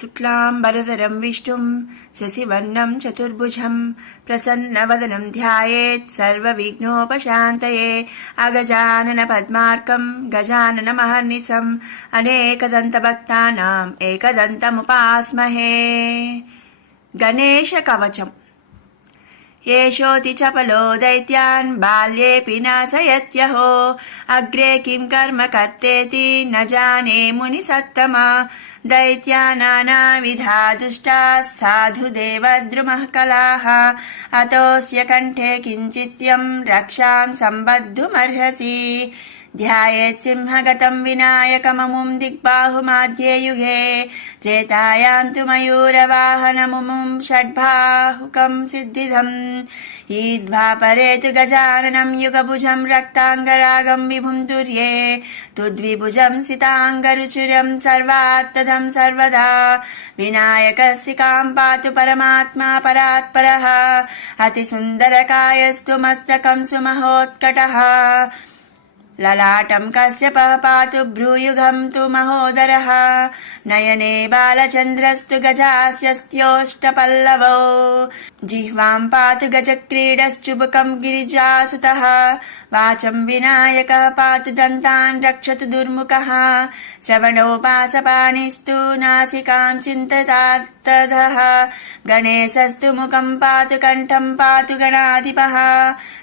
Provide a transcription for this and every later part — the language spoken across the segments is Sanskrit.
शुक्लाम्बरधरं विष्णुं शशिवर्णं चतुर्भुजं प्रसन्नवदनं ध्यायेत् सर्वविघ्नोपशान्तये अगजाननपद्मार्कं गजाननमहर्निशम् अनेकदन्तभक्तानाम् एकदन्तमुपास्महे। गणेशकवचम्। येषोऽति चपलो दैत्यान् बाल्येऽपि नाशयत्यहो अग्रे किं कर्म कर्तेति न जाने मुनिसत्तमा दैत्या नानाविधा दुष्टाः साधु देवद्रुमः कलाः अतोऽस्य कण्ठे किञ्चित्यं रक्षां सम्बद्धुमर्हसि ध्यायेत् सिंहगतं विनायकममुं दिग्बाहुमाध्ये युगे त्रेतायां तु मयूरवाहनमुमुं षड्बाहुकं सिद्धिदम् ईद्वापरे तु गजाननं युगभुजं रक्ताङ्गरागं विभुं तुर्ये तुद्विभुजं सिताङ्गरुचिरं सर्वार्थदं सर्वदा विनायकस्सिकां पातु परमात्मा परात्परः अतिसुन्दरकायस्तु मस्तकं सुमहोत्कटः ललाटं कश्यपः पातु भ्रूयुगं तु महोदरः नयने बालचन्द्रस्तु गजास्यस्त्योष्टपल्लवौ जिह्वां पातु गजक्रीडश्चुबकं गिरिजासुतः वाचं विनायकः पातु दन्तान् रक्षतु दुर्मुखः श्रवणोपासपाणिस्तु नासिकां चिन्ततार्थदः गणेशस्तु मुखं पातु कण्ठं पातु गणाधिपः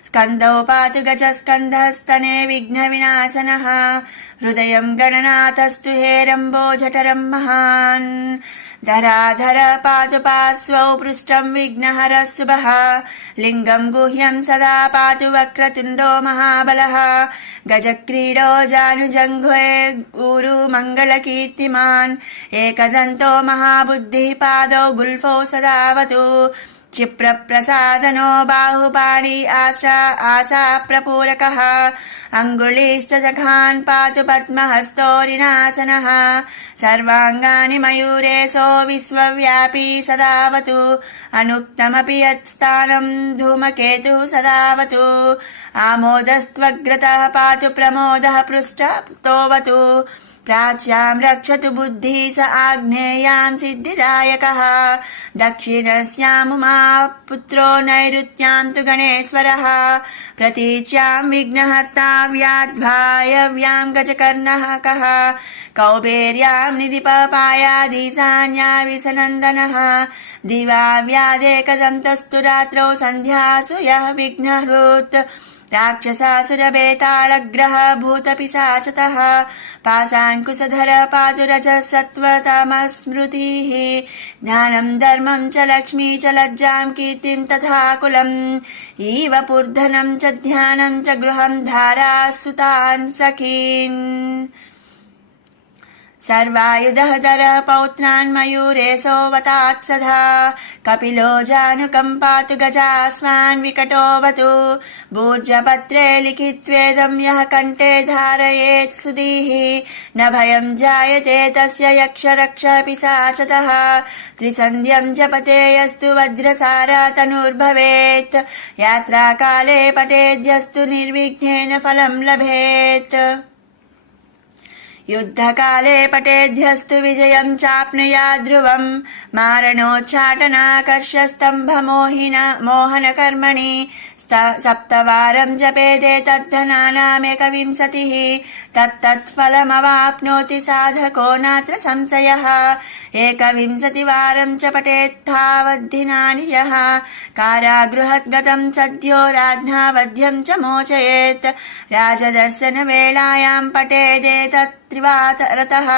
स्कन्दौ पातु गजस्कन्धस्तने विघ्नविनाशनः हृदयं गणनाथस्तु हेरम्बो जठरं महान् धराधर पातु पार्श्वौ पृष्ठं विघ्नहरः शुभः लिङ्गं गुह्यं सदा पातु वक्रतुण्डो महाबलः गजक्रीडो जानुजङ्घे गुरु मङ्गलकीर्तिमान् एकदन्तो महाबुद्धिः पादौ गुल्फौ सदावतु क्षिप्रप्रसादनो बाहुपाणि आशा प्रपूरकः अङ्गुलीश्च जघान् पातु पद्महस्तोरिनासनः सर्वाङ्गानि मयूरेशो विश्वव्यापी सदावतु अनुक्तमपि यत्स्थानं धूमकेतुः सदावतु आमोदस्त्वग्रतः पातु प्रमोदः पृष्ठतोवतु प्राच्यां रक्षतु बुद्धिः स आग्नेयां सिद्धिदायकः दक्षिणस्यामुमा पुत्रो नैऋत्यां तु गणेश्वरः प्रतीच्यां विघ्नहर्ता व्याध्वायव्यां गजकर्णः कः कौबेर्यां निधिपपायाधीशान्या विसनन्दनः दिवा व्याधेकदन्तस्तु रात्रौ सन्ध्यासु यः विघ्नहृत् राक्षसासुरबेतालग्रह भूतपिशाचतः पाशाङ्कुशधर पातु रजः सत्त्वतमस्मृतिः ज्ञानं धर्मं च लक्ष्मी च लज्जां कीर्तिं तथा कुलम् इव पूर्धनं च ध्यानं च गृहं धारासुतान् सखीन् सर्वायुधधरः पौत्रान् मयूरेशोऽवतात् सदा कपिलो जानुकं पातु गजास्वान् विकटोऽवतु भूर्जपत्रे लिखित्वेदं यः कण्ठे धारयेत् सुधीः न भयं जायते तस्य यक्षरक्षपिशाचतः त्रिसन्ध्यं जपते यस्तु वज्रसारा तनुर्भवेत् यात्राकाले पठेद्यस्तु निर्विघ्नेन फलं लभेत् युद्धकाले पठेद्यस्तु विजयं चाप्नुयात् ध्रुवम् मारणोच्चाटनाकर्षस्तम्भमोहनकर्मणि सप्तवारं जपेदे तद्धनानामेकविंशतिः तत्तत्फलमवाप्नोति साधको नात्र संशयः 21वारं च पठेत्तावद्दिनानि यः कारागृहद्गतं सद्यो राज्ञा वध्यं च मोचयेत् राजदर्शनवेलायां पठेदेतत् त्रिवातरतः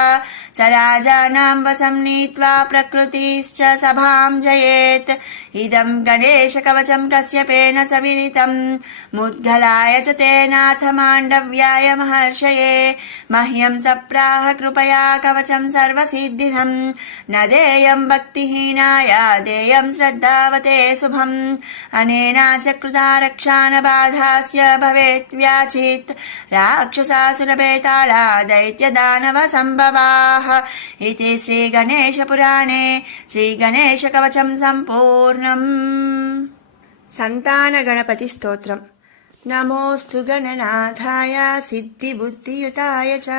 स राजानां वशं नीत्वा प्रकृतिश्च सभां जयेत् इदं गणेशकवचं कश्यपेन सविरितं मुद्गलाय च तेनाथ माण्डव्याय महर्षये मह्यं सप्राह कृपया कवचं सर्वसिद्धिदं न देयं भक्तिहीनाय देयं श्रद्धावते शुभम् अनेनास्य कृता रक्षा न बाधास्य भवेत् व्याचित् राक्षसासुरबेताला दैत्यदानव सम्भवाः इति श्रीगणेशपुराणे श्रीगणेशकवचं सम्पूर्णम्। सन्तानगणपतिस्तोत्रम्। नमोऽस्तु गणनाथाय सिद्धिबुद्धियुताय च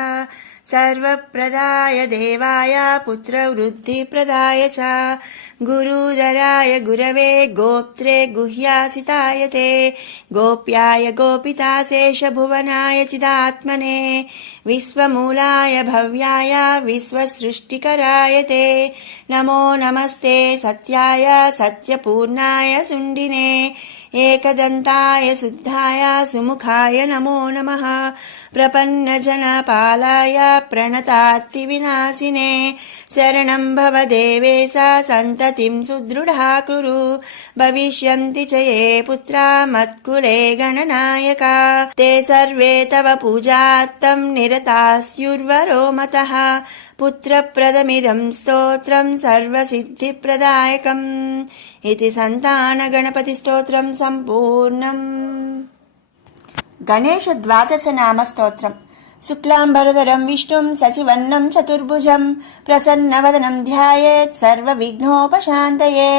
सर्वप्रदाय देवाय पुत्रवृद्धिप्रदाय च गुरुधराय गुरवे गोप्त्रे गुह्यासिताय ते गोप्याय गोपिताशेषभुवनाय चिदात्मने विश्वमूलाय भव्याय विश्वसृष्टिकराय ते नमो नमस्ते सत्याय सत्यपूर्णाय शुण्डिने एकदन्ताय शुद्धाय सुमुखाय नमो नमः प्रपन्नजनपालाय प्रणतार्तिविनाशिने शरणं भव देवेश सन्ततिं सुदृढा कुरु भविष्यन्ति च ये पुत्रा मत्कुले गणनायका ते सर्वे तव पूजार्थं निरतास्युर्वरो मतः पुत्रप्रदमिदं स्तोत्रं सर्वसिद्धिप्रदायकम् इति సంతానగణపతిస్తోత్రం సంపూర్ణం. గణేశ ద్వాదశ నామ స్తోత్రం. శుక్లాంబరధరం విష్ణుం శశివర్ణం చతుర్భుజం ప్రసన్నవదనం ధ్యాయేత్ సర్వవిఘ్నోపశాంతయే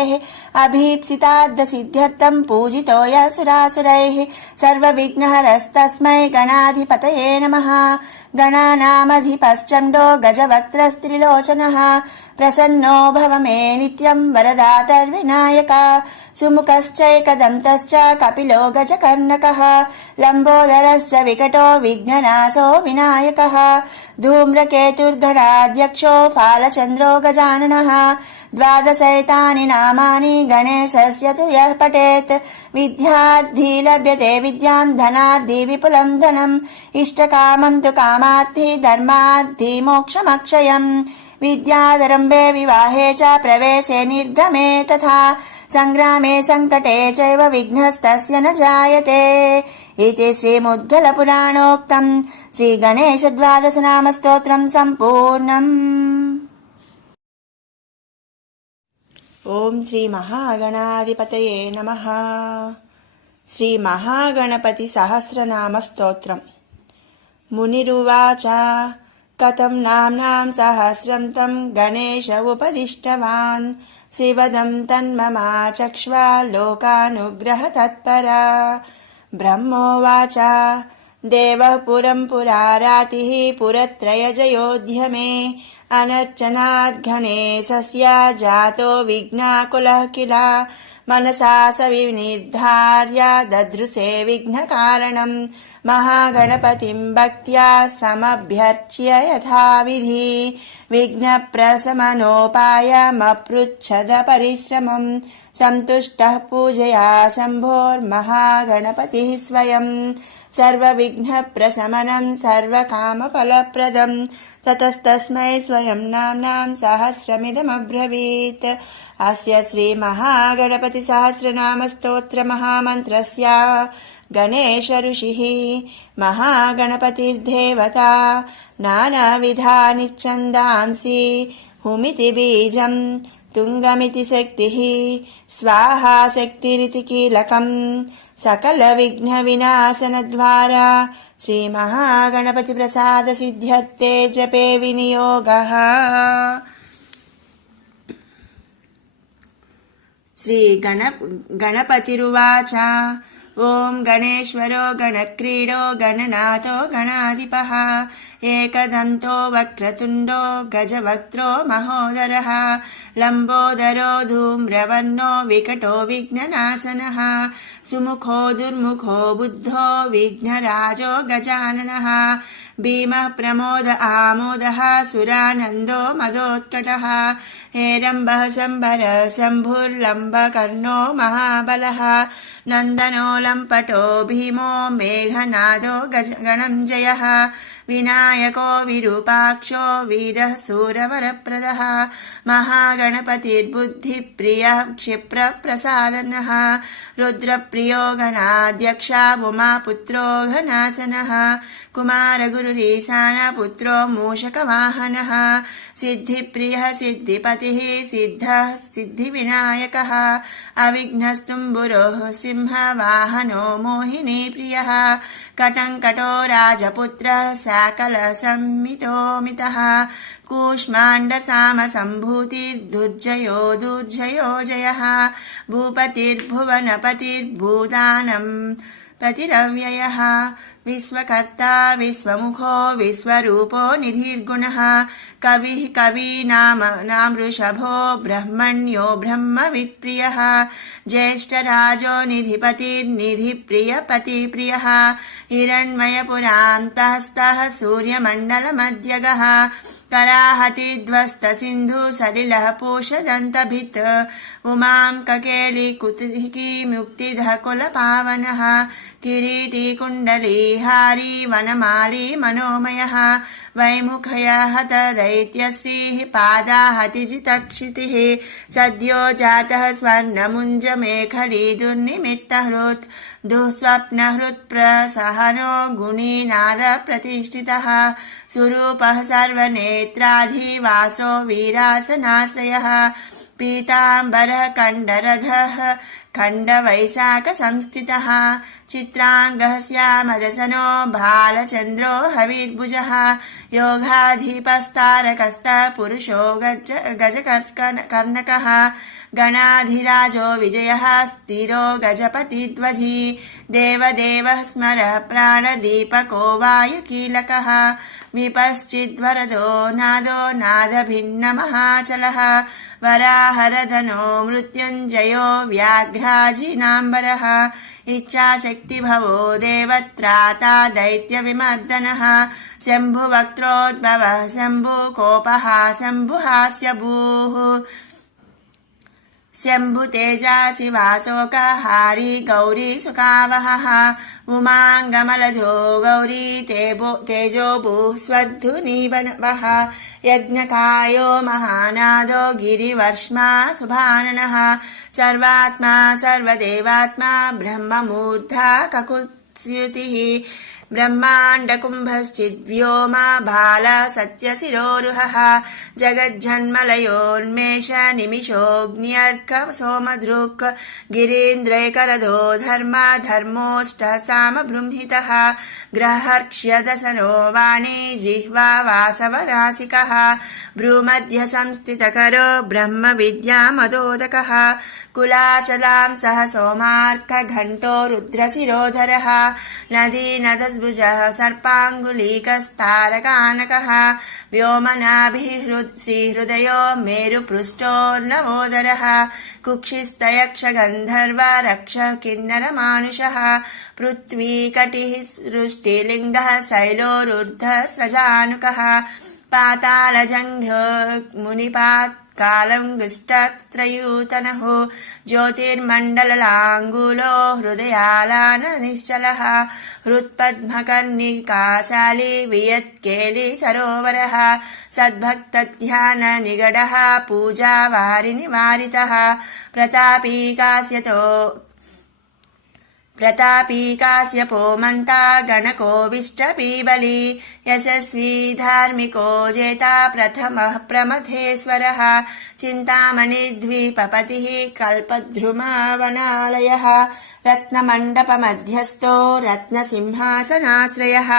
అభీప్సితార్థసిద్ధ్యర్థం పూజితో యసురాసురైః సర్వవిఘ్నహరస్తస్మై గణాధిపతయే నమః. గణానామధిపశ్చండో గజవక్త్రస్త్రిలోచనః ప్రసన్నో భవ మే నిత్యం వరదాతర్వినాయక సుముఖశ్చైకదంతశ్చ కపిలో గజకర్ణకః లంబోదరశ్చ వికటో విఘ్ననాశో వినాయకः ధూమ్రకేతుర్గణాధ్యక్షో ఫాలచంద్రో గజాననः ద్వాదశైతాని నామాని గణేశస్య తు యః పఠేత్ విద్యార్థీ లభ్యతే విద్యాం ధనార్థీ విపులం ధనం ఇష్టకామం తు కామార్థీ ధర్మార్థీ మోక్షమక్షయం విద్యాదరంభే వివాహే చ ప్రవేశే నిర్గమే తథా సంగ్రామే సంకటే చైవ విఘ్నస్తస్య న జాయతే इति श्रीमुद्गलपुराणोक्तं श्रीगणेशद्वादशनामस्तोत्रं सम्पूर्णम्. ओम श्री महागणाधिपतये नमः. श्री महागणपति सहस्रनाम स्तोत्रम्. मुनिरुवाच कथं नाम्नां सहस्रं तं गणेश उपदिष्टवान् शिवदं तन्ममाचक्ष्वा लोकानुग्रह तत्परा. ब्रह्मोवाच देवः पुरं पुरारातिः पुरत्रयजयोध्य मे अनर्चनाद् गणेशस्य जातो विघ्नाकुलः किल मनसा स विनिर्धार्य ददृशे विघ्नकारणं महागणपतिं भक्त्या समभ्यर्च्य यथाविधि विघ्नप्रशमनोपायमपृच्छद परिश्रमं सन्तुष्टः पूजया शम्भोर्महागणपतिः स्वयं सर्वविघ्नप्रशमनं सर्वकामफलप्रदं ततस्तस्मै स्वयं नाम्नां सहस्रमिदमब्रवीत्. अस्य श्रीमहागणपतिसहस्रनामस्तोत्रमहामन्त्रस्य गणेश ऋषिः महागणपतिर्देवता नानाविधानि छन्दांसि हुमिति बीजं तुङ्गमिति शक्तिः स्वाहा शक्तिरिति कीलकं सकलविघ्नविनाशनद्वारा श्रीमहागणपतिप्रसादसिद्ध्यर्थे जपे विनियोगः. श्रीगणपतिरुवाच ओं गणेश्वरो गणक्रीडो गणनाथो गणाधिपः एकदन्तो वक्रतुण्डो गजवक्त्रो महोदरः लम्बोदरो धूम्रवर्णो विकटो विघ्ननाशनः सुमुखो दुर्मुखो बुद्धो विघ्नराजो गजाननः भीमः प्रमोद आमोदः सुरानन्दो मदोत्कटः हेरम्बः शम्भर शम्भुर्लम्बकर्णो महाबलः नन्दनो लम्पटो भीमो मेघनादो गणञ्जयः विनायको विरूपाक्षो वीरः सूरवरप्रदः महागणपतिर्बुद्धिप्रियः क्षिप्रप्रसादनः रुद्रप्रियो गणाध्यक्षा उमापुत्रो घनासनः कुमारगुरुरीशानपुत्रो मूषकवाहनः सिद्धिप्रियः सिद्धिपतिः सिद्धः सिद्धिविनायकः अविघ्नस्तुम्बुरोः सिंहवाहनो मोहिनीप्रियः कटङ्कटो राजपुत्रः सकलसम्मितोमितः कूष्माण्डसामसम्भूतिर्दुर्जयो दुर्जयो जयः भूपतिर्भुवनपतिर्भूतानं पतिरव्ययः विश्वकर्ता विश्वमुखो विश्वरूपो निधिर्गुणः कविः कवीनां वृषभो ब्रह्मण्यो ब्रह्मवित्प्रियः ज्येष्ठराजो निधिपतिर्निधिप्रियपतिप्रियः हिरण्मयपुरान्तस्तः सूर्यमण्डलमध्यगः कराहतिध्वस्तसिन्धु सलिलः पूषदन्तभित् उमां ककेली कुतुकी मुक्तिधः कुलपावनः किरीटी कुण्डलीहारी वनमाली मनोमयः वैमुखयः दैत्यश्रीः पादाहतिजितक्षितिः सद्यो जातः स्वर्णमुञ्जमेखली दुर्निमित्तहृत् दुःस्वप्नहृत्प्रसहनो गुणीनादप्रतिष्ठितः सुरूपः सर्वनेत्राधिवासो वीरासनाश्रयः पीताम्बरः कण्डरधः खण्डवैशाखसंस्थितः चित्राङ्गः श्यामदसनो भालचन्द्रो हविर्भुजः योगाधिपस्तारकस्तः पुरुषो गजकर्णकः गणाधिराजो विजयः स्थिरो गजपतिध्वजी देवदेवः स्मरः प्राणदीपको वायुकीलकः विपश्चिद्वरदो नादो नादभिन्नमहाचलः वराहरधनो मृत्युञ्जयो व्याघ्राजिनाम्बरः इच्छाशक्तिभवो देवत्राता दैत्यविमर्दनः शम्भुवक्त्रोद्भवः शम्भुकोपः शम्भुहास्यभूः शम्भुतेजासि वासोकहारी गौरी सुखावहः उमाङ्गमलजो गौरी तेजोभूः स्वद्धुनीवः यज्ञकायो महानादो गिरिवर्ष्मा शुभाननः सर्वात्मा सर्वदेवात्मा ब्रह्ममूर्धा ककुत्स्युतिः ब्रह्माण्डकुम्भश्चिद्व्योमा भाल सत्यशिरोरुहः जगज्जन्मलयोन्मेष निमिषोऽग्न्यर्क सोमधृक् गिरीन्द्रैकरधो धर्मोष्ट सामबृंहितः ग्रहर्क्ष्यदसनो वाणी जिह्वा वासवरासिकः भ्रूमध्य संस्थितकरो ब्रह्मविद्यामदोदकः कुलाचलां सह सोमार्क घण्टो रुद्रशिरोधरः नदीनदस्भुजः सर्पाङ्गुलीकस्तारकानकः व्योमनाभिः श्रीहृदयो मेरुपृष्ठोर्नवोदरः कुक्षिस्तयक्षगन्धर्व रक्ष किन्नरमानुषः पृथ्वीकटिः सृष्टिलिङ्गः शैलोरुर्ध्व स्रजानुकः पातालजङ्घ्यो मुनिपात् कालङ्गुष्टत्रयूतनः ज्योतिर्मण्डललाङ्गूलो हृदयालान निश्चलः हृत्पद्मकर्णिकाशाली वियत्केली सरोवरः सद्भक्तध्याननिगडः पूजावारिनिवारितः प्रतापी काश्यपो मन्ता गणकोविष्टपीबली यशस्वी धार्मिको जेता प्रथमः प्रमथेश्वरः चिन्तामणिद्वीपपतिः कल्पद्रुमवनालयः रत्नमण्डपमध्यस्थो रत्नसिंहासनाश्रयः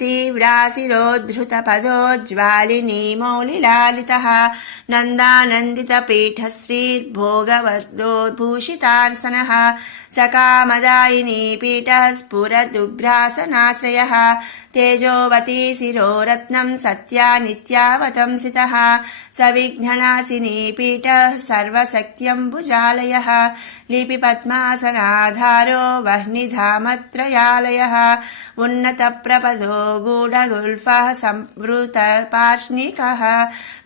तीव्राशिरोद्धृतपदो ज्वालिनी मौलिलालितः नन्दानन्दितपीठश्रीर्भोगवद्भूषितार्सनः सकामदायिनी पीठः स्फुरदुग्रासनाश्रयः तेजोवती शिरोरत्नं सत्या नित्यावतंसितः सविघ्ननाशिनी पीठः सर्वशक्त्यम्बुजालयः लिपिपद्मासनाधारो वह्निधामत्रयालयः उन्नतप्रपदो गूढगुल्फः संवृतपार्ष्णिकः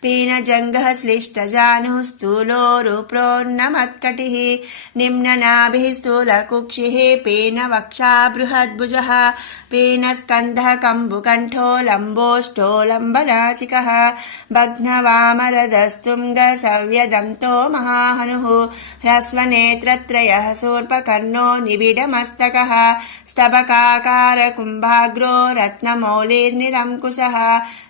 पीनजङ्घः श्लिष्टजानुः स्थूलोरुप्रोन्नमत्कटिः निम्ननाभिः स्थूलकुक्षिः पीनवक्षा बृहद्भुजः पीनस्कन्धः कम्बुकण्ठो लम्बोष्ठो लम्बनासिकः भग्नवामरदस्तुङ्गसव्यदन्तो महाहनुः ह्रस्वनेत्रत्रयः शूर्पकर्णो निबिडमस्तकः स्तबकाकारकुम्भाग्रो रत्नमौलिर्निरङ्कुशः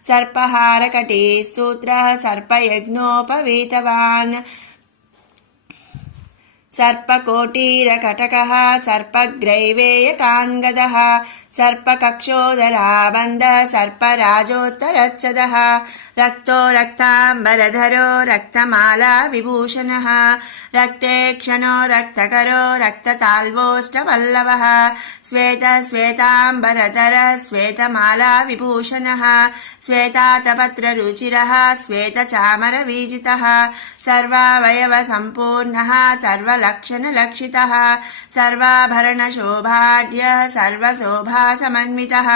सर्पहारकटी सूत्रः सर्पयज्ञोपवीतवान् सर्पकोटीरकटकः सर्पग्रैवेयकाङ्गदः सर्पकक्षोदरा बन्धः सर्पराजोत्तरच्छदः रक्तो रक्ताम्बरधरो रक्तमाला विभूषणः रक्ते क्षणो रक्तकरो रक्तताल्वोष्टवल्लभः श्वेत श्वेताम्बरधर श्वेतमाला विभूषणः श्वेतातपत्ररुचिरः श्वेतचामरवीजितः सर्वावयवसम्पूर्णः सर्वलक्षणलक्षितः सर्वाभरणशोभाढ्यः सर्वशोभासमन्वितः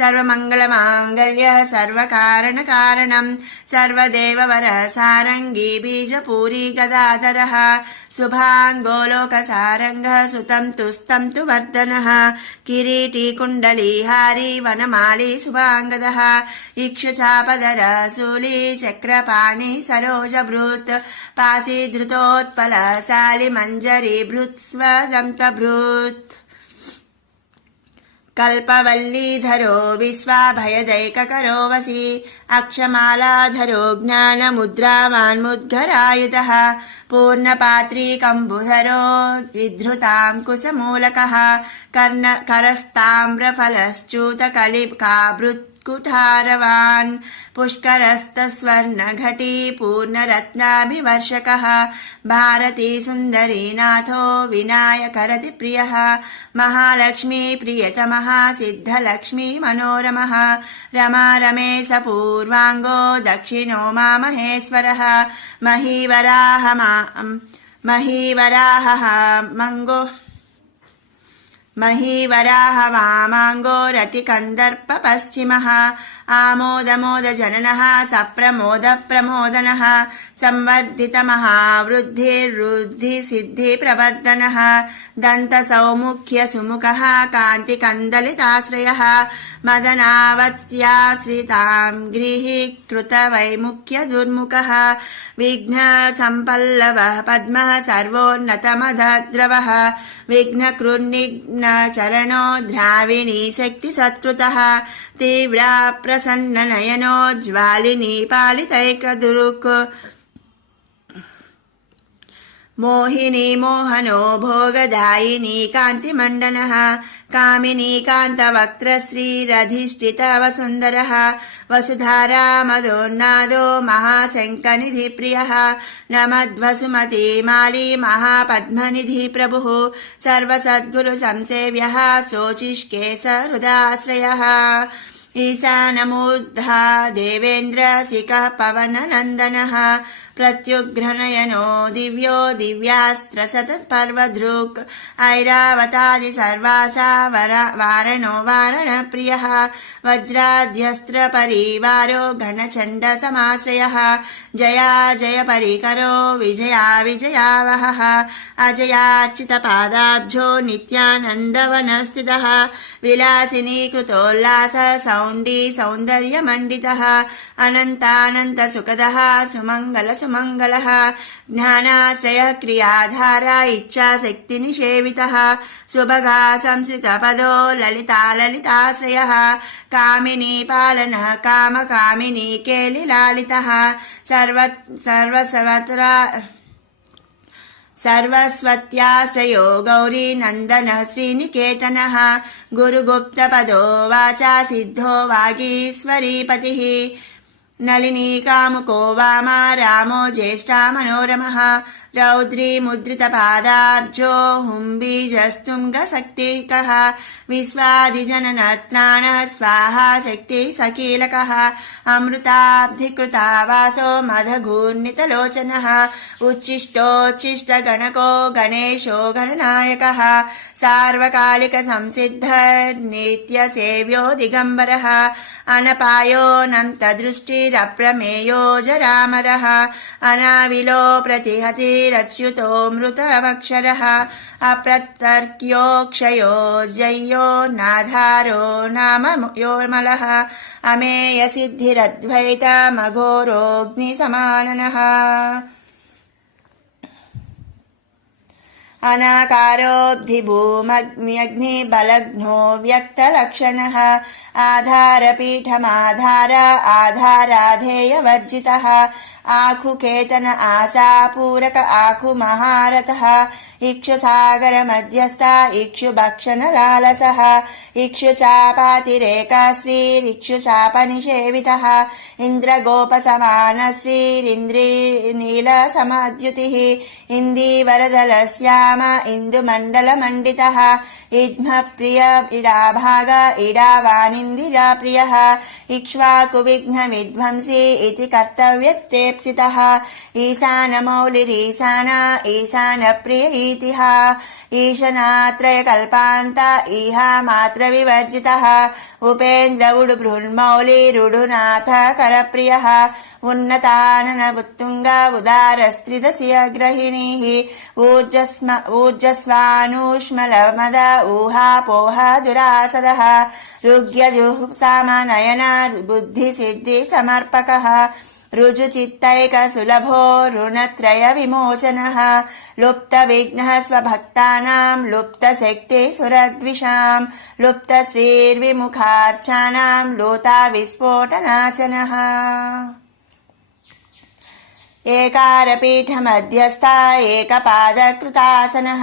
सर्वमङ्गलमाङ्गल्यः सर्वकारणकारणम् सर्वदेववरः सारङ्गी बीजपूरी गदाधरः शुभाङ्गोलोकसारङ्गः सुतं तुस्तं तु वर्धनः किरीटी कुण्डलीहारी वनमाली शुभाङ्गदः इक्षुचापदर शूली चक्रपाणि सरोजभृत् पासी धृतोत्पलशाली मञ्जरीभृत् स्वदन्तभृत् कल्पवल्लीधरो विश्वाभयदैककरो वशी अक्षमालाधरो ज्ञानमुद्रावान्मुद्गरायुधः पूर्णपात्रीकम्बुधरो विधृताङ्कुशमूलकः करस्ताम्रफलश्च्यूतकलिकाभृत्कुठारवान् पुष्करस्तस्वर्णघटी पूर्णरत्नाभिवर्षकः भारती सुन्दरीनाथो विनायकरति प्रियः महालक्ष्मी प्रियतमः सिद्धलक्ष्मी मनोरमः रमा रमेश पूर्वाङ्गो दक्षिणो मामहेश्वरः महीवराह वामाङ्गो रतिकन्दर्प पश्चिमः आमोदमोदजननः सप्रमोदप्रमोदनः संवर्धितमहावृद्धिर्वृद्धिसिद्धिप्रवर्धनः दन्तसौमुख्यसुमुखः कान्तिकन्दलिताश्रयः मदनावत्याश्रितां गृहीकृतवैमुख्यदुर्मुखः विघ्नसम्पल्लवः पद्मः सर्वोन्नतमधद्रवः विघ्नकृन्निघ्नचरणो द्राविणी शक्तिसत्कृतः तीव्रा प्रसन्ननयनो ज्वालिनी पालितैकदुरुक् मोहिनी मोहनो भोगदायिनी कान्तिमण्डनः कामिनी कान्तवक्त्रश्रीरधिष्ठितवसुन्दरः वसुधारा मदोन्नादो महाशङ्खनिधिप्रियः नमद्वसुमती माली महापद्मनिधि प्रभुः सर्वसद्गुरुसंसेव्यः शोचिष्केशहृदाश्रयः ईशानमूर्धा देवेन्द्रशिखः पवननन्दनः प्रत्युग्रनयनो दिव्यो दिव्यास्त्रशतपर्वधृक् ऐरावतादि सर्वासा वारणो वारणप्रियः वज्राध्यस्त्रपरिवारो घनचण्डसमाश्रयः जया जय परिकरो विजया विजयावहः अजयार्चितपादाब्जो नित्यानन्दवनस्थितः विलासिनी कृतोल्लास सौण्डी सौन्दर्यमण्डितः अनन्तानन्तसुखदः सुमङ्गलः ज्ञानाश्रयः क्रियाधारा इच्छाशक्तिनिषेवितः सुभगा संश्रितपदो ललिताश्रयः कामिनी पालनः कामकामिनी केलिलालितः सर्वस्वत्याश्रयो गौरी नन्दनः श्रीनिकेतनः गुरुगुप्तपदो वाचा सिद्धो वागीश्वरीपतिः नलिनी कामुको वामा रामो ज्येष्ठा मनोरमः रौद्री मुद्रितपादाब्जो हुम्बीजस्तुङ्गशक्तिकः विश्वादिजननत्राणः स्वाहा शक्तिसकीलकः अमृताब्धिकृतावासो मदघूर्णितलोचनः उच्छिष्टोच्छिष्टगणको गणेशो गणनायकः सार्वकालिकसंसिद्धर्नित्यसेव्यो दिगम्बरः अनपायोऽनन्तदृष्टिरप्रमेयो जरामरः अनाविलो प्रतिहतिरच्युतो मृतमक्षरः अप्रतर्क्योक्षयो जय्यो नाधारो नाम योर्मलः अमेयसिद्धिरद्वैतमघोरोऽग्निसमाननः अनाकारोऽब्धिभूमग्न्यग्निबलघ्नो व्यक्तलक्षणः आधारपीठमाधार आधाराधेयवर्जितः आखुकेतन आसा पूरक आखु महारथः इक्षुसागर मध्यस्थ इक्षुभक्षण लालसः इक्षुचापातिरेक श्रीरिक्षुचापनिषेवितः इन्द्रगोपसमान श्रीरिन्द्री नीलसमद्युतिः इन्दीवरदलश्याम इन्दुमण्डलमण्डितः इद्मप्रिय इडाभाग इडावानिन्दिराप्रियः इक्ष्वाकुविघ्नविध्वंसी इति कर्तव्यस्तेप्सितः ईशानमौलिरीशान ईशानप्रिय इतिः ईशनात्रयकल्पान्त इहा मात्रविवर्जितः उपेन्द्र उडुबृन्मौलिरुडुनाथ करप्रियः उन्नताननवुत्तुङ्ग उदारस्त्रिदस्यग्रहिणीः ऊर्जस्वानुष्मलमद ऊहापोह दुरासदः ऋग्यजुःसामनयन बुद्धिसिद्धिसमर्पकः ऋजुचित्तैकसुलभो ऋणत्रय विमोचनः लुप्तविघ्नः स्वभक्तानां लुप्तशक्तिसुरद्विषां लुप्तश्रीर्विमुखार्चानां लोताविस्फोटनाशनः एकारपीठमध्यस्था एकपादकृतासनः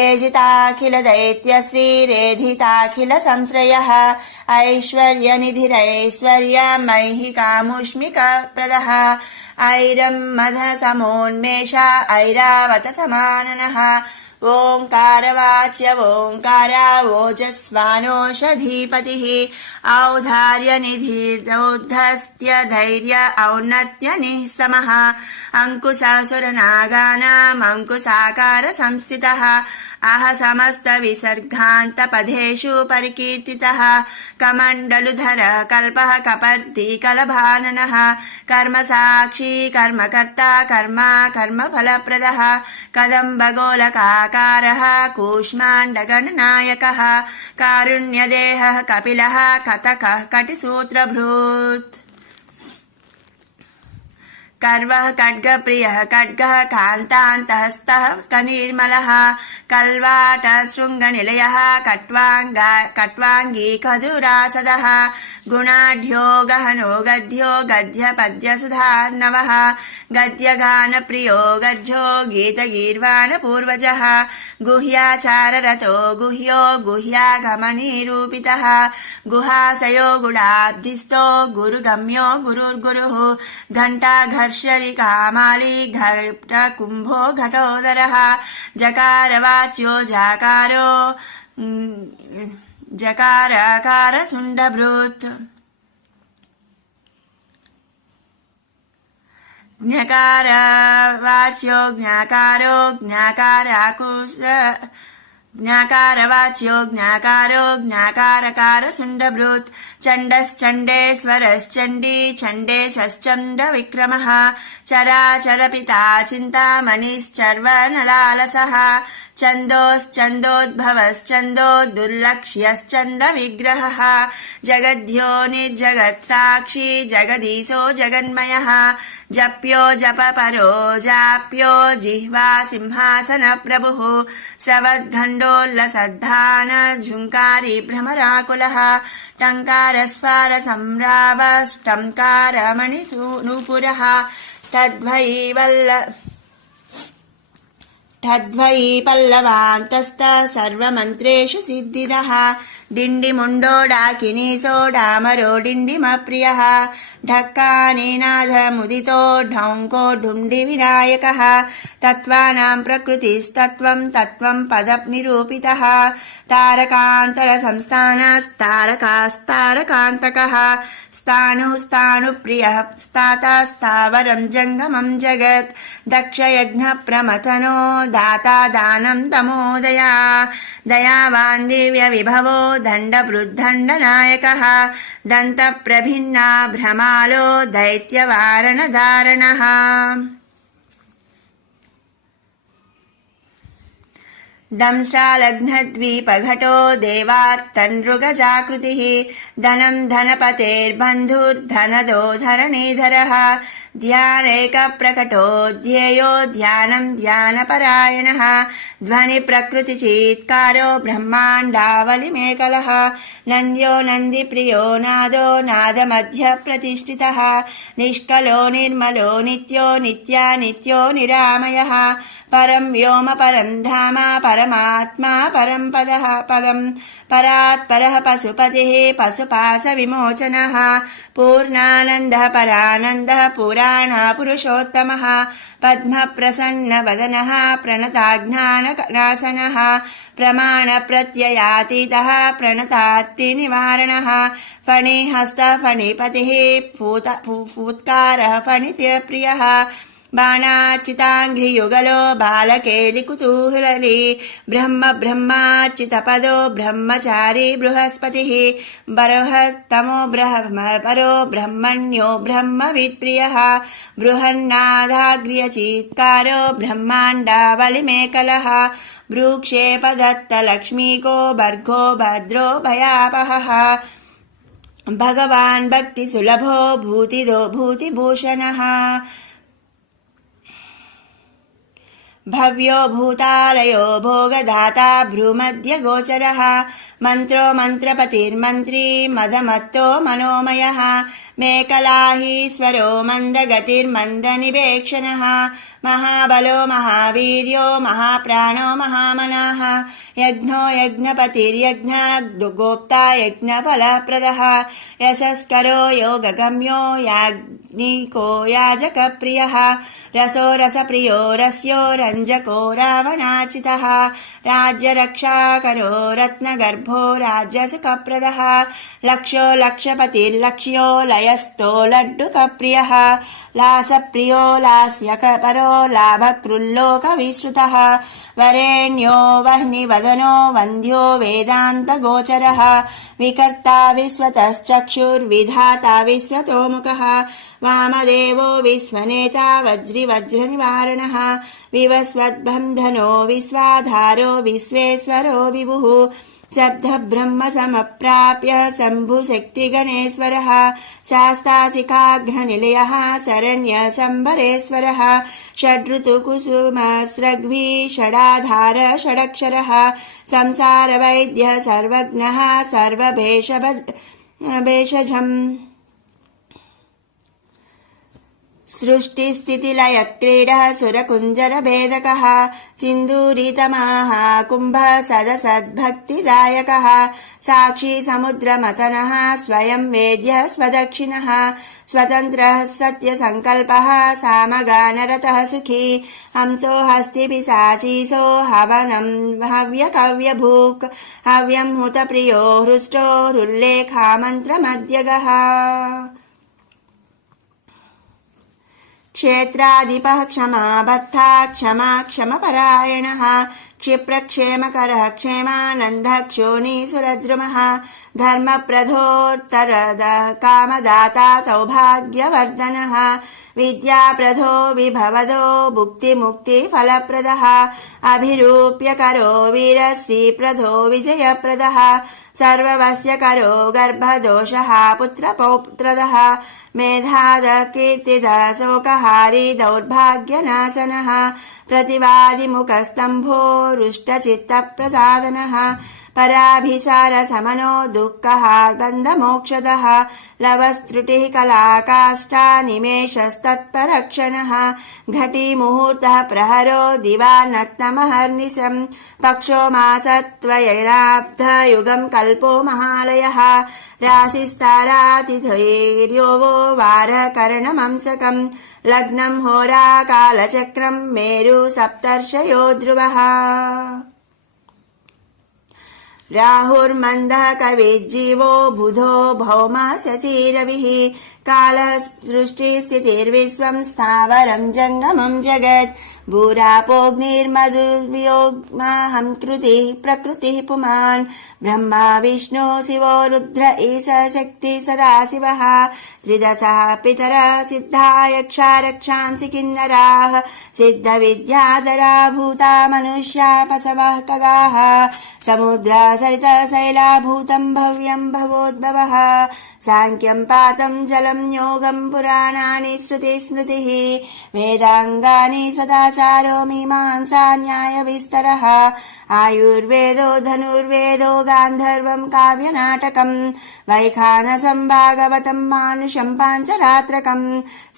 एजिताखिलदैत्यश्रीरेधिताखिलसंश्रयः ऐश्वर्यनिधिरैश्वर्यमैहिकामुष्मिकप्रदः ऐरम्मदसमोन्मेष ऐरावतसमाननः ओङ्कारवाच्य ओङ्कार ओजस्वानोषधीपतिः औदार्यनिधिरौद्धस्त्य धैर्य औन्नत्यनिःसमः अङ्कुशासुरनागानाम् अङ्कुशाकार संस्थितः अह समस्त विसर्गान्तपदेषु परिकीर्तितः कमण्डलुधर कल्पः कपर्दी कलभाननः कर्मसाक्षी कर्मकर्ता कर्मा कर्मफलप्रदः कदम्बगोलकाकारः कूष्माण्डगणनायकः कारुण्यदेहः कपिलः कतकः कटिसूत्रभृत् कर्वः खड्गप्रियः खड्गः कान्तान्तहस्तः कनिर्मलः कल्वाट शृङ्गनिलयः कट्वाङ्गी कदुरासदः गुणाढ्यो गहनो गद्यो गद्यपद्यसुधार्णवः गद्यगानप्रियो गद्यो गीतगीर्वाणपूर्वजः गुह्याचाररतो गुह्यो गुह्यागमनिरूपितः गुहाशयो गुडाब्धिस्थो गुरुगम्यो गुरुर्गुरुः घण्टाघर्षरिकामाली घटकुम्भो घटोदरः जकारवाच्यो जाकारो जकारकारसुण्डभृत् ज्ञकारवाच्यो ज्ञाकारो ज्ञाकारवाच्यो ज्ञाकारो ज्ञाकारकारसुण्डभृत् चण्डश्चण्डेश्वरश्चण्डी चण्डेशश्चण्डविक्रमः चराचरपिता चिन्तामणिश्चर्वणलालसः छन्दोश्चन्दोद्भवश्चन्दो दुर्लक्ष्यश्चन्दविग्रहः जगद्यो निर्जगत्साक्षी जगदीशो जगन्मयः जप्यो जपपरो जाप्यो जिह्वा सिंहासनप्रभुः स्रवद्गण्डोल्लसद्धान झुङ्कारी भ्रमराकुलः टङ्कारस्फारसंरावष्टङ्कारमणिसूनुपुरः तद्वै पल्लवान्तस्त सर्वमन्त्रेषु सिद्धिदः डिण्डिमुण्डो डाकिनीसो डामरो डिण्डिमप्रियः ढक्कानीनाथमुदितो ढौङ्को ढुण्डिविनायकः तत्त्वानां प्रकृतिस्तत्त्वं तत्त्वं पदनिरूपितः तारकान्तरसंस्थानस्तारकास्तारकान्तकः स्थाणुः स्थाता स्थावरं जङ्गमं जगत् दक्षयज्ञप्रमथनो दाता दानं तमोदया दयावान् दिव्यविभवो दण्डवृद्धण्डनायकः दन्तप्रभिन्ना भ्रमालो दैत्यवारणधारणः दंश्रालग्नद्वीपघटो देवार्तनृगजाकृतिः धनं धनपतेर्बन्धुर्धनदो धरणीधरः ध्यानैकप्रकटो ध्येयो ध्यानं ध्यानपरायणः ध्वनिप्रकृतिचीत्कारो ब्रह्माण्डावलिमेकलः नन्द्यो नन्दिप्रियो नादो नादमध्यप्रतिष्ठितः निष्कलो निर्मलो नित्यो नित्यानित्यो निरामयः परं व्योम परं धाम परमात्मा परं पदं परात् परः पशुपतिः पशुपाशविमोचनः पूर्णानन्दः परानन्दः पुराणपुरुषोत्तमः पद्मप्रसन्नवदनः प्रणताज्ञाननाशनः प्रमाणप्रत्ययातीतः प्रणतार्तिनिवारणः फणिहस्तः फणिपतिः फूत्कारः फणिप्रियः बाणार्चिताङ्घ्रियुगलो बालकेलिकुतूहली ब्रह्मार्चितपदो ब्रह्मचारी बृहस्पतिः बृहस्तमो परो ब्रह्मण्यो ब्रह्मवित्प्रियः बृहन्नादाग्र्यचीत्कारो ब्रह्माण्डावलिमेकलः भ्रूक्षेपदत्तलक्ष्मीको भर्गो भद्रो भयापहः भगवान् भक्तिसुलभो भूतिभूषणः भव्यो भूतालयो भोगदाता भ्रूमध्यगोचरः मन्त्रो मन्त्रपतिर्मन्त्री मदमत्तो मनोमयः मेकलाहीश्वरो मन्दगतिर्मन्दनिवेक्षणः महाबलो महावीर्यो महाप्राणो महामनः यज्ञो यज्ञपतिर्यज्ञगोप्ता यज्ञफलप्रदः यशस्करो योगगम्यो याज्ञिको याजकप्रियः रसो रसप्रियो रस्यो रञ्जको रावणार्चितः राज्यरक्षाकरो रत्नगर्भो राज्यसुखप्रदः लक्ष्यो लक्षपतिर्लक्ष्यो लयस्थो लड्डुकप्रियः लासप्रियो लास्यकपरो लाभकृल्लोकविश्रुतः वरेण्यो वह्निवदनो वन्द्यो वेदान्तगोचरः विकर्ता विश्वतश्चक्षुर्विधाता विश्वतोमुखः वामदेवो विश्वनेता वज्रिवज्रनिवारणः विवस्वद्बन्धनो विश्वाधारो विश्वेश्वरो विभुः शब्दब्रह्म समप्राप्य शम्भुशक्तिगणेश्वरः शास्तासिकाघ्ननिलयः शरण्यसम्बरेश्वरः षड्ऋतुकुसुमस्रग्भि षडाधार षडक्षरः संसारवैद्यः सर्वज्ञः सर्वभेषजम् सृष्टिस्थितिलयक्रीडः सुरकुञ्जरभेदकः सिन्दूरितमः कुम्भः सदसद्भक्तिदायकः साक्षी समुद्रमथनः स्वयं वेद्यः स्वदक्षिणः स्वतन्त्रः सत्यसङ्कल्पः सामगानरतः सुखी हंसो हस्तिपिशाचीसो हवनं हव्यकव्यभूक् हव्यं हुतप्रियो हृष्टो रुल्लेखामन्त्रमध्यगः क्षेत्राधिपः क्षमा बद्धा क्षमा क्षमपरायणः क्षिप्रक्षेमकरः क्षेमानन्दः क्षोणीसुरद्रुमः धर्मप्रदोत्तरदः कामदाता सौभाग्यवर्धनः विद्याप्रदो विभवदो भुक्तिमुक्तिफलप्रदः अभिरूप्यकरो वीरश्रीप्रदो विजयप्रदः सर्ववश्यकरो गर्भदोषः पुत्रपौत्रदः मेधादकीर्तिदः शोकहारी दौर्भाग्यनाशनः प्रतिवादिमुखस्तम्भो रुष्टचित्तप्रसादनः पराभिचारशमनो दुःखः बन्धमोक्षदः लवस्त्रुटिः कलाकाष्ठा निमेषस्तत्परक्षणः घटीमुहूर्तः प्रहरो दिवानक्तमहर्निशम् पक्षो मासत्वयैराब्धयुगम् कल्पो महालयः राशिस्तारातिथैर्योगो वारः करणमंसकम् लग्नं होराकालचक्रम् मेरु सप्तर्षयो ध्रुवः राहुर्मन्दः कविज्जीवो बुधो भौमः शशिरविः कालः सृष्टिस्थितिर्विश्वं स्थावरं जङ्गमं जगत् भूरापोऽग्निर्मधुर्वियोग्माहं कृतिः प्रकृतिः पुमान् ब्रह्मा विष्णु शिवो रुद्र ईश शक्ति सदाशिवः त्रिदशः पितरः सिद्धा यक्षा रक्षांसि किन्नराः सिद्धविद्याधरा भूता मनुष्या पशवः खगाः समुद्रा सरित शैलाभूतं भव्यं भवोद्भवः सांख्यं पातं जलं योगं पुराणानि श्रुतिस्मृतिः वेदाङ्गानि सदाचारो मीमांसा न्यायविस्तरः आयुर्वेदो धनुर्वेदो गान्धर्वं काव्यनाटकं वैखानसं भागवतं मानुषं पाञ्चरात्रकं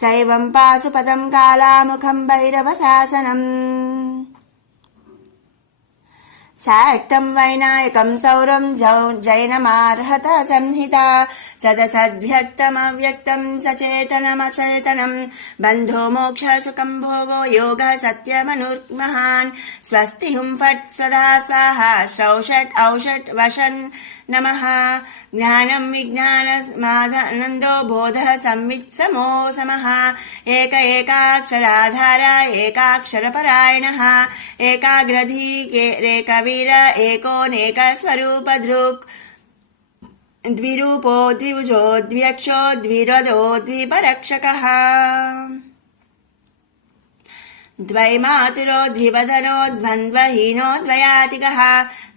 शैवं पाशुपतं कालामुखं भैरवशासनम् शाक्तं वैनायकं सौरं जैनमार्हत संहिता सदसद्व्यक्तमव्यक्तं सचेतनमचेतनं बन्धो मोक्ष सुखं भोगो योगः सत्यमनुर्महान् स्वस्ति हुं फट् स्वधा स्वाहा श्रौषट् औषट् वशन् नमः ज्ञानं विज्ञानमानन्दो बोधः संवित् समो समः एक एकाक्षराधारा एकाक्षरपरायणः एकाग्रधीरेकवीर एकोनेक स्वरूप दृक् द्विरूपो द्विभुजो द्व्यक्षो द्विरदो द्विपरक्षकः द्वैमातुरो द्विवदनो द्वन्द्वहीनो द्वयातिकः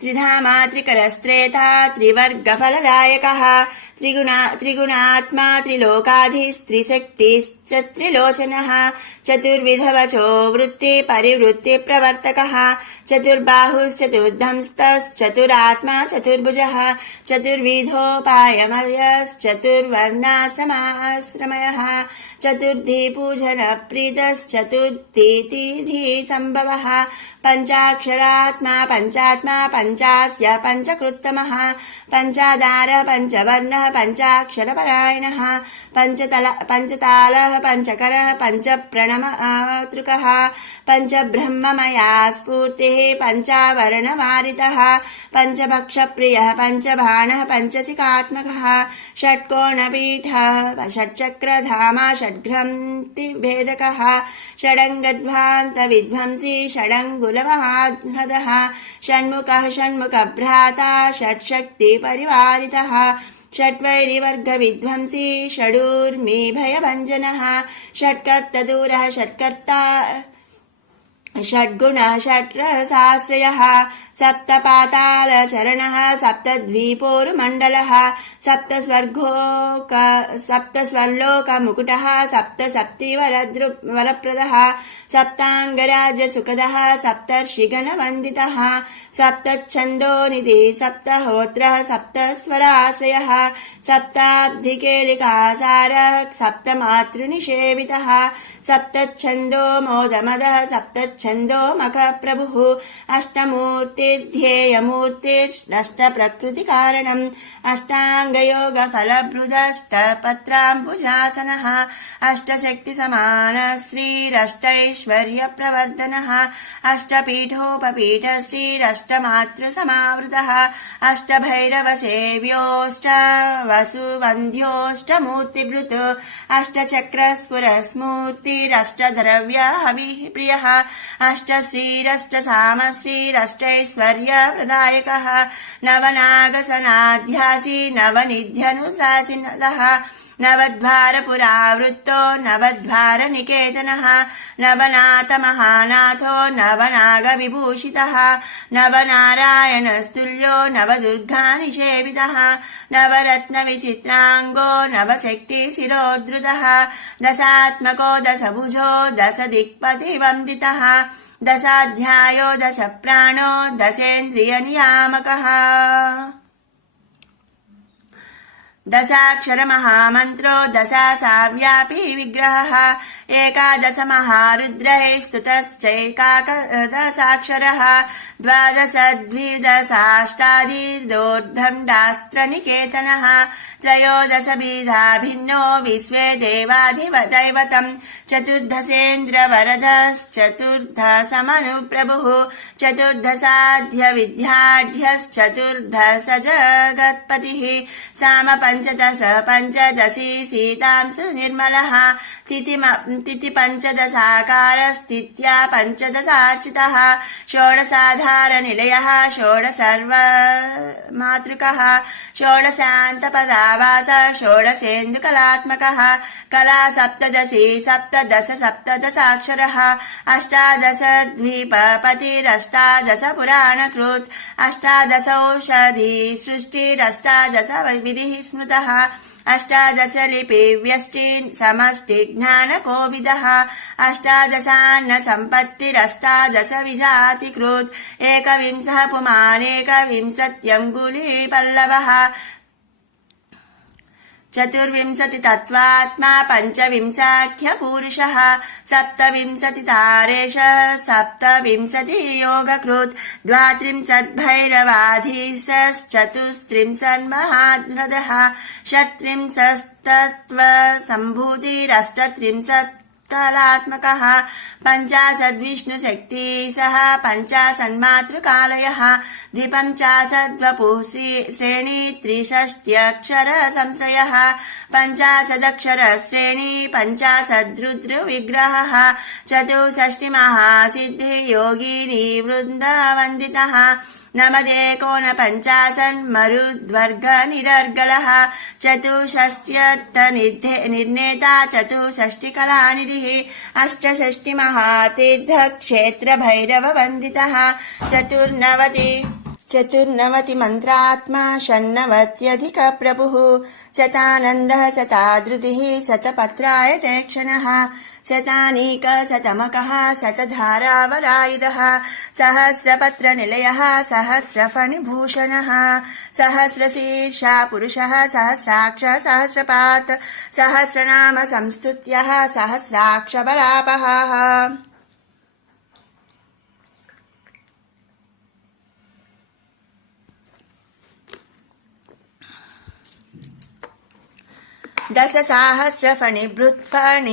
त्रिधामा त्रिकरस्त्रेता त्रिवर्गफलदायकः त्रिगुणात्मा त्रिलोकाधिस्त्रिशक्तिस्त्रिलोचनः चतुर्विधवचो वृत्ति परिवृत्ति प्रवर्तकः चतुर्बाहुश्चतुर्धंस्तश्चतुरात्मा चतुर्भुजः चतुर्विधोपायमयश्चतुर्वर्णाश्रमः चतुर्धिपूजनप्रीतश्चतुर्तिथि संभवः पंचाक्षरात्मा पंचात्मा पंचास्य पंचकृत्तमः पंचादारः पंचवर्णः पंचाक्षरपरायणः पंचतालः पंचकरः पंचप्रणमातृकः पंचब्रह्ममया स्फूर्तिः पंचावरणवारितः पंचभक्षप्रियः पंचबाणः पंचसिकात्मकः षट्कोणपीठः षट्चक्रधामा षड्ग्रन्थिभेदकः षडङ्गध्वान्तविध्वंसी षडङ्गुलमहाह्रदः षण्मुखः षण्मुखभ्राता षट्शक्तिपरिवारितः षट्वैरिवर्गविध्वंसी षडूर्मिभयभञ्जनः षट्कर्तदूरः षट्कर्ता षड्गुणः षट्रसाश्रयः सप्तपातालचरणः सप्तद्वीपोरुमण्डलः सप्तस्वर्लोकमुकुटः सप्तशक्तिवरप्रदः सप्ताङ्गराज्यसुखदः सप्तर्षिगणवन्दितः सप्तच्छन्दोनिधिः सप्तहोत्रः सप्तस्वराश्रयः सप्ताब्धिकेलिकासारः सप्तमातृनिषेवितः सप्तच्छन्दो मोदमदः सप्तच्छन्दो मखप्रभुः अष्टमूर्तिध्येयमूर्तिरष्टप्रकृतिकारणम् अष्टाङ्गयोगफलभृदष्टपत्राम्बुजासनः अष्टशक्तिसमानः श्रीरष्टैश्वर्यप्रवर्धनः अष्टपीठोपपीठ श्रीरष्टमातृसमावृतः अष्टभैरवसेव्योऽष्टवसुवन्ध्योऽष्टमूर्तिभृत् अष्टचक्रस्फुरस्मूर्तिरष्टद्रव्यहविप्रियः अष्टश्रीरष्टसामश्रीरष्टैश्वर्यप्रदायकः नवनागसनाध्यासी नवनिध्यनुशासिनः नवद्वारपुरावृत्तो नवद्वारनिकेतनः नवनाथमहानाथो नवनागविभूषितः नवनारायणस्तुल्यो नवदुर्गानिषेवितः नवरत्नविचित्राङ्गो नवशक्तिशिरोद्धृतः दशात्मको दशभुजो दशदिक्पतिवन्दितः दशाध्यायो दशप्राणो दशेन्द्रियनियामकः दशाक्षरमहामन्त्रो दशासाव्यापी विग्रहः एकादशमहारुद्रैः स्तुतश्चैकादशाक्षरः द्वादशद्विदशाष्टादिर्दोर्धण्डास्त्रनिकेतनः त्रयोदशभिधा भिन्नो विश्वे देवाधिदैवतम् चतुर्दशेन्द्रवरदश्चतुर्दशमनुप्रभुः चतुर्दशाध्यविद्याढ्यश्चतुर्दशजगत्पतिः सामपञ्चमात्रिकः పంచదశ పంచదశి సీతాంశు నిర్మలః తిథి పంచదశాకార స్థిత్యా పంచదశార్చితః షోడశాధార నిలయః షోడసర్వమాతృకః షోడశాంతపదావాస షోడశేందుకలాత్మకః కళా సప్తదశి సప్తదశ సప్తదశాక్షరः అష్టాదశ ద్వీపపతిరష్టాదశ పురాణకృత్ అష్టాదశౌషధి సృష్టిరష్టాదశ విధిః స్మృతः అష్టాదశ లిపి వ్యష్టి సమష్టి జ్ఞాన కోవిదః అష్టాదశాన్న సంపత్తిరష్టాదశ విజాతికృత్ ఏకవింశః పుమానేకవింశత్యంగుళీ పల్లవః చతుర్వింశతి తత్వాత్మా పంచవింశాఖ్య పురుషః సప్తవింశతి తారేష సప్తవింశతి యోగకృత్ ద్వాత్రింశద్భైరవాధీశశ్చతుస్త్రింశన్మహాద్రదః షట్త్రింశస్తత్వ సంభూతిరష్టత్రింశత్ కళాత్మకః పంచాశద్విష్ణుశక్తిశః పంచాశన్మాతృకాలయః ద్విపంచాశద్వపుః శ్రేణీ త్రిషష్ట్యక్షర సంశ్రయः పంచాశదక్షర శ్రేణీ పంచాశద్రుద్రవిగ్రహः చతుషష్టిమహాసిద్ధి యోగిని వృందవందితः నమదేకోన పంచాశన్మరుద్వర్గ నిరర్గలః చతుషష్ట్యర్థ నిర్ణేత చతుషష్టికళానిధిః అష్టషష్టి మహాతీర్థక్షేత్ర భైరవ వందితః చతుర్నవతి మంత్రాత్మా షణ్ణవత్యధిక ప్రభుః శతానందః శతాధృతిః శతపత్రాయతే క్షణః శతానీక శతమకః శతధారావరాయుధः సహస్రపత్రనిలయः సహస్రఫణిభూషణः సహస్రశీర్షా పురుషः సహస్రాక్ష సహస్రపాత్ సహస్రనామ సంస్తుత్యः సహస్రాక్షబలాపహः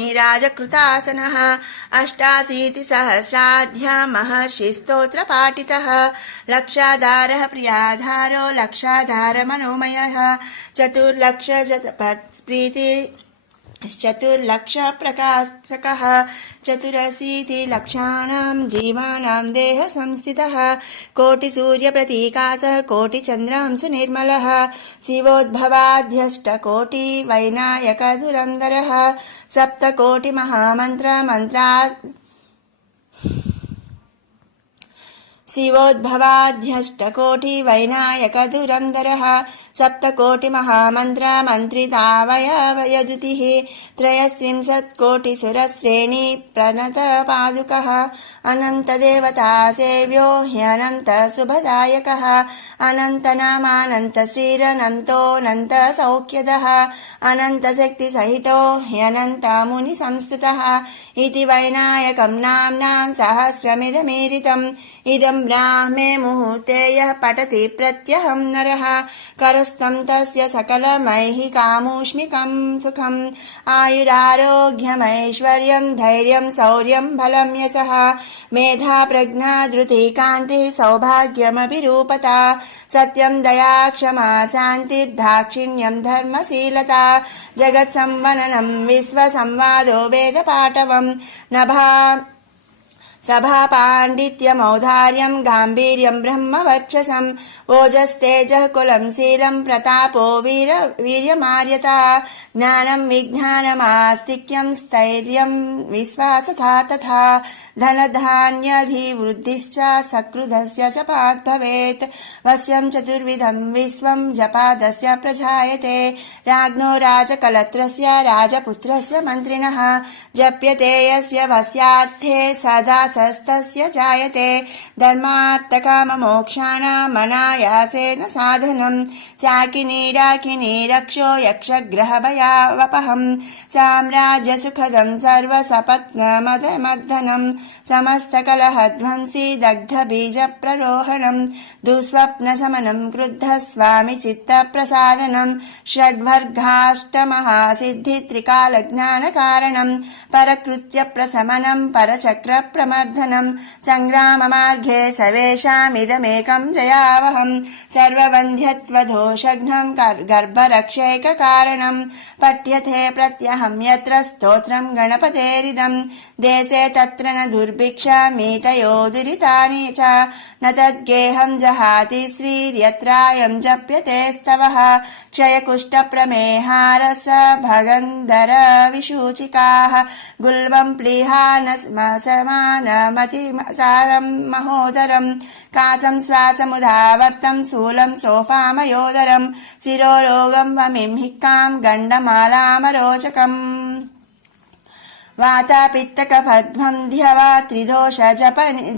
दशसाहस्रफणिभृत्फणिराजकृतासनः अष्टाशीतिसहस्राध्या महर्षिस्तोत्रपाठितः लक्षाधारः प्रियाधारो लक्षाधार मनोमयः चतुर्लक्षप्रीति चतुर्लक्ष प्रकाशकः चतुरशीतिलक्षाणां जीवानां देह संस्थितः कोटिसूर्यप्रतीकासः कोटिचन्द्रांशु निर्मलः शिवोद्भवाध्यष्टकोटि वैनायकधुरन्धरः सप्तकोटिमहामन्त्रमन्त्रा शिवोद्भवाध्यष्टकोटि वैनायकधुरन्धरः सप्तकोटिमहामन्त्रमन्त्रितावयवयदुतिः त्रयस्त्रिंशत्कोटिसुरश्रेणी प्रणतपादुकः अनन्तदेवतासेव्यो ह्यनन्तशुभदायकः अनन्तनामानन्तश्रीरनन्तोऽनन्तसौख्यदः अनन्तशक्तिसहितो ह्यनन्तमुनिसंस्तुतः इति वैनायकं नाम्नां सहस्रमिदमीरितम् इदं ब्राह्मे मुहूर्ते यः पठति प्रत्यहं नरः करस्तं तस्य सकलमैहिकामूष्मिकं सुखम् आयुरारोग्यमैश्वर्यं धैर्यं शौर्यं बलं यशः मेधा प्रज्ञा धृति कान्तिः सौभाग्यमभिरूपता सत्यं दया क्षमा शान्तिर्दाक्षिण्यं धर्मशीलता जगत्संवननं विश्वसंवादो वेदपाटवं नभा सभापाण्डित्यमौदार्यं गाम्भीर्यं ब्रह्मवर्चसम् ओजस्तेजः कुलं शीलं प्रतापो वीर्यमार्यता ज्ञानं विज्ञानमास्तिक्यं स्थैर्यं विश्वासथा तथा धनधान्याधिवृद्धिश्च सकृदस्य जपात् भवेत् वश्यं चतुर्विधं विश्वं जपादस्य प्रजायते राज्ञो राजकलत्रस्य राजपुत्रस्य मन्त्रिणः जप्यते यस्य वस्यार्थे सदा सस्तस्य जायते धर्मार्थकाममोक्षाणामनायासेन साधनं साकिनी डाकिनी रक्षो यक्षग्रहभयावपहं साम्राज्यसुखदं सर्वसपत्नमदमर्दनं समस्तकलहध्वंसी दग्धबीजप्ररोहणं दुःस्वप्नशमनं क्रुद्धस्वामिचित्तप्रसादनं षड्वर्गाष्टमहासिद्धित्रिकालज्ञानकारणं परकृत्यप्रशमनं परचक्रप्रमर्दनं वर्धनम् सङ्ग्राममार्गे सर्वेषामिदमेकम् जयावहम् सर्ववन्ध्यत्वदोषघ्नम् गर्भरक्षैककारणम् पठ्यते प्रत्यहम् यत्र स्तोत्रम् गणपतेरिदम् देशे तत्र न दुर्भिक्षामीतयो दुरितानि च न तद्गेहम् जहाति श्रीर्यत्रायम् जप्यते स्तवः क्षयकुष्ठप्रमेहारस भगन्धर विशूचिकाः गुल्वम् प्लीहानसमानमतिसारम् महोदरम् कासम् श्वासमुदावर्तम् शूलम् सोपामयोदरम् शिरोरोगम् वमिंहिकाम् गण्डमालामरोचकम् वातापित्तकफध्वन्ध्यवा त्रिदोष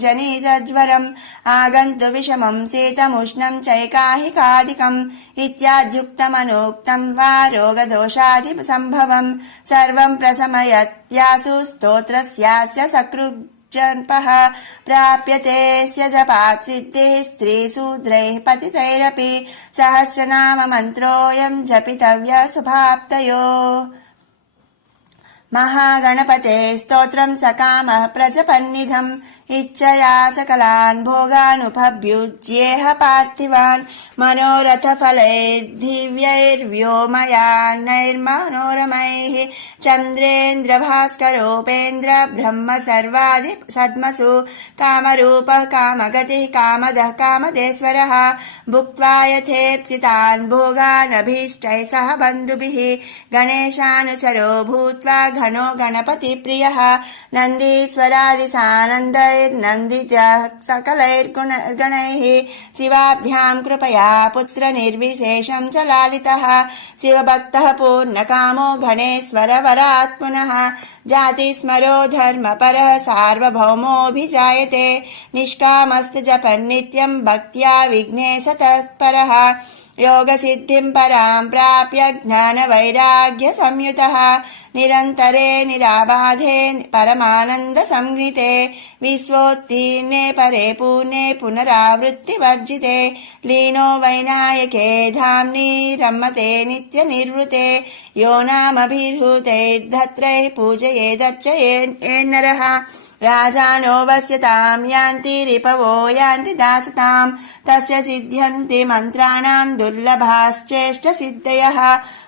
जनितज्वरम् आगन्तु विषमम् शीतमुष्णम् चैकाहिकादिकम् इत्याद्युक्तमनोक्तम् वा रोगदोषादिसम्भवम् सर्वम् प्रशमयत्यासु स्तोत्रस्यास्य सकृज्जन्पः प्राप्यतेऽस्य जपात् सिद्धिः स्त्रीशूद्रैः पतितैरपि सहस्रनाम मन्त्रोऽयम् जपितव्यः शुभाप्तयो महागणपते स्तोत्रम् सकामः प्रजपन्निधम् इच्छया सकलान् भोगानुपभ्युज्येह पार्थिवान् मनोरथफलैर्दिव्यैर्व्योमयानैर्मनोरमैः चन्द्रेन्द्रभास्करोपेन्द्र ब्रह्म सर्वादि सद्मसु कामरूपः कामगतिः कामदः कामदेश्वरः भुक्त्वा यथेप्सितान् भोगानभीष्टैः सह बन्धुभिः गणेशानुचरो भूत्वा घनो गणपति प्रियः नन्दीश्वरादिसानन्दैर्नन्दितः सकलैर्गणैः शिवाभ्याम् कृपया पुत्र निर्विशेषम् च लालितः शिवभक्तः पूर्णकामो गणेश्वर वरात् पुनः जातिस्मरो धर्मपरः सार्वभौमोऽभिजायते निष्कामस्तु जपन्नित्यम् भक्त्या विघ्नेश तत्परः योगसिद्धिम् पराम् प्राप्य ज्ञानवैराग्य संयुतः निरन्तरे निराबाधे परमानन्द संहृते विश्वोत्तीर्णे परे पूर्णे पुनरावृत्तिवर्जिते लीनो वैनायके धाम्नि रमते नित्यनिर्वृते यो नामभिहृतैर्धत्रैः पूजयेदर्चयेन्नरः राजानो वस्यताम् यान्ति रिपवो यान्ति दासताम् तस्य सिद्ध्यन्ति मन्त्राणाम् दुर्लभाश्चेष्टसिद्धयः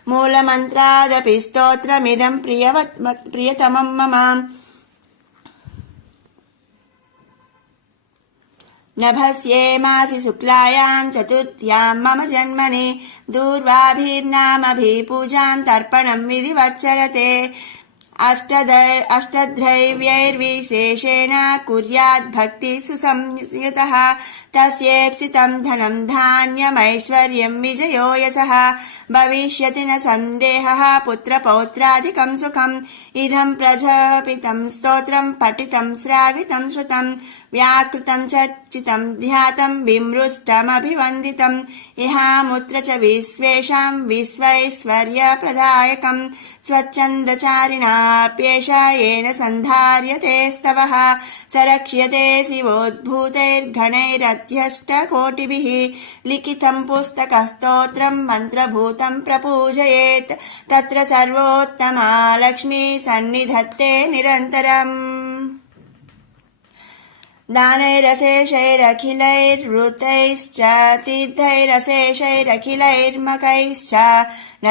मूलमन्त्रादपि स्तोत्रमिदम् प्रियतमम् मम नभस्ये मासि शुक्लायाम् चतुर्थ्याम् मम जन्मनि दूर्वाभिर्नामभिः पूजाम् तर्पणम् विधिवच्चरते अष्टद्रव्यैर्विशेषेण कुर्यात् भक्ति सुसंयुतः तस्येप्सितम् धनम् धान्यमैश्वर्यम् विजयो यशः भविष्यति न सन्देहः पुत्रपौत्रादिकम् सुखम् इदम् प्रजपितम् स्तोत्रम् पठितम् श्रावितम् श्रुतम् व्याकृतम् चर्चितम् ध्यातम् विमृष्टमभिवन्दितम् इहामुत्र च विश्वेषाम् विश्वैश्वर्यप्रदायकम् स्वच्छन्दचारिणाप्येष येन सन्धार्यते स्तवः सरक्ष्यते शिवोद्भूतैर्गणैरध्यष्टकोटिभिः लिखितम् पुस्तकस्तोत्रम् मन्त्रभूतम् प्रपूजयेत् तत्र सर्वोत्तमा लक्ष्मी सन्निधत्ते निरन्तरम् दानैरशेषैरखिलैर्वृतैश्च तीर्थैरशेषैरखिलैर्मकैश्च न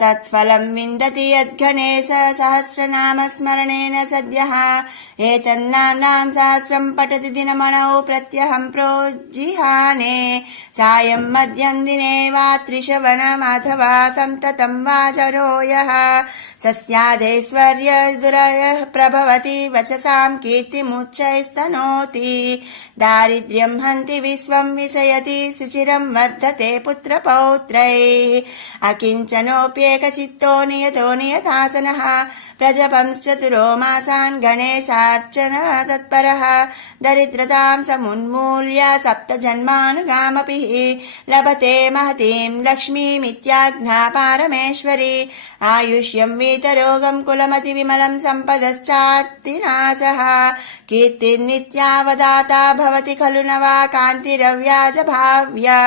तत्फलम् विन्दति यद्गणेश सहस्रनाम स्मरणेन सद्यः एतन्नाम्नाम् सहस्रम् पठति दिनमणौ प्रत्यहम् प्रोज्जिहाने सायम् मध्यम् दिने वा त्रिश्रवणमथवा सन्ततम् वाचरो यः सस्यादैश्वर्यदुरयः प्रभवति वचसाम् कीर्तिमुच्चैस्तनोति दारिद्र्यम् हन्ति विश्वम् विषयति सुचिरम् वर्धते पुत्रपौत्रैः अकिञ्चनोऽप्येकचित्तो नियतो नियतासनः प्रजपंश्चतुरो मासान् गणेशार्चन तत्परः दरिद्रताम् समुन्मूल्य सप्तजन्मानुगामपि लभते महतीम् लक्ष्मीमित्याज्ञा पारमेश्वरी आयुष्यम् वीतरोगम् कुलमतिविमलम् सम्पदश्चार्तिनाशः कीर्तिर्नित्याव भवदाता भवति खलु न वा कान्तिरव्याजभाव्या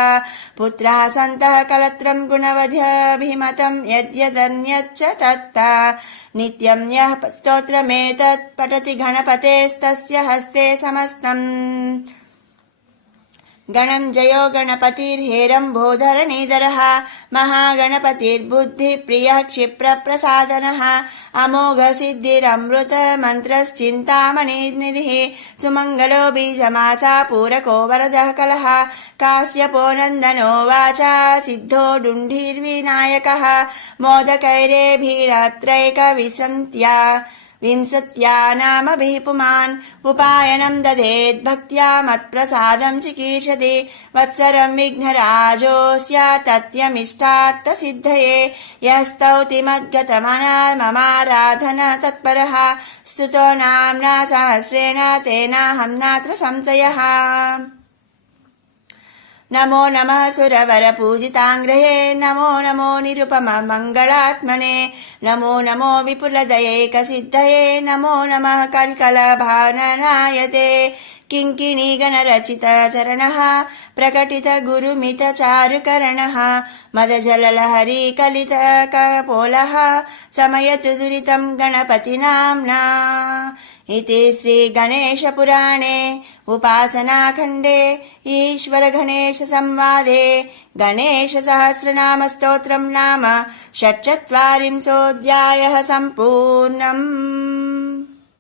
पुत्राः सन्तः कलत्रं गुणवध्यभिमतं यद्यदन्यच्च तत्ता नित्यं यः स्तोत्रमेतत् पठति गणपतेस्तस्य हस्ते समस्तम् गणं जयो गणपतिर्हेरम्बोधरणीधरः महागणपतिर्बुद्धिप्रियः क्षिप्रप्रसादनः अमोघसिद्धिरमृतमन्त्रश्चिन्तामणिनिधिः सुमङ्गलो बीजमासा पूरको वरदः कलः काश्यपो नन्दनो वाचा सिद्धो डुण्ढीर्विनायकः मोदकैरेभिरत्रैकविंशत्या नामभिः पुमान् उपायनं दधेद्भक्त्या मत्प्रसादं चिकीर्षति वत्सरं विघ्नराजोऽस्य तत्यमिष्टार्थसिद्धये यः स्तौति मद्गतमनाममाराधनः तत्परः स्तुतो नाम्ना सहस्रेण तेनाहं नात्र संशयः नमो नमः सुरवरपूजिताङ्ग्रहे नमो नमो निरुपममङ्गलात्मने नमो नमो विपुलदयैकसिद्धये नमो नमः कल्कलभावननायते किङ्किणीगणरचितचरणः प्रकटितगुरुमितचारुकरणः मदजललहरीकलितकपोलः समयतु दुरितं गणपतिनाम्ना इति श्रीगणेशपुराणे उपासनाखण्डे ईश्वरगणेशसंवादे गणेशसहस्रनामस्तोत्रं नाम 46 सम्पूर्णम्।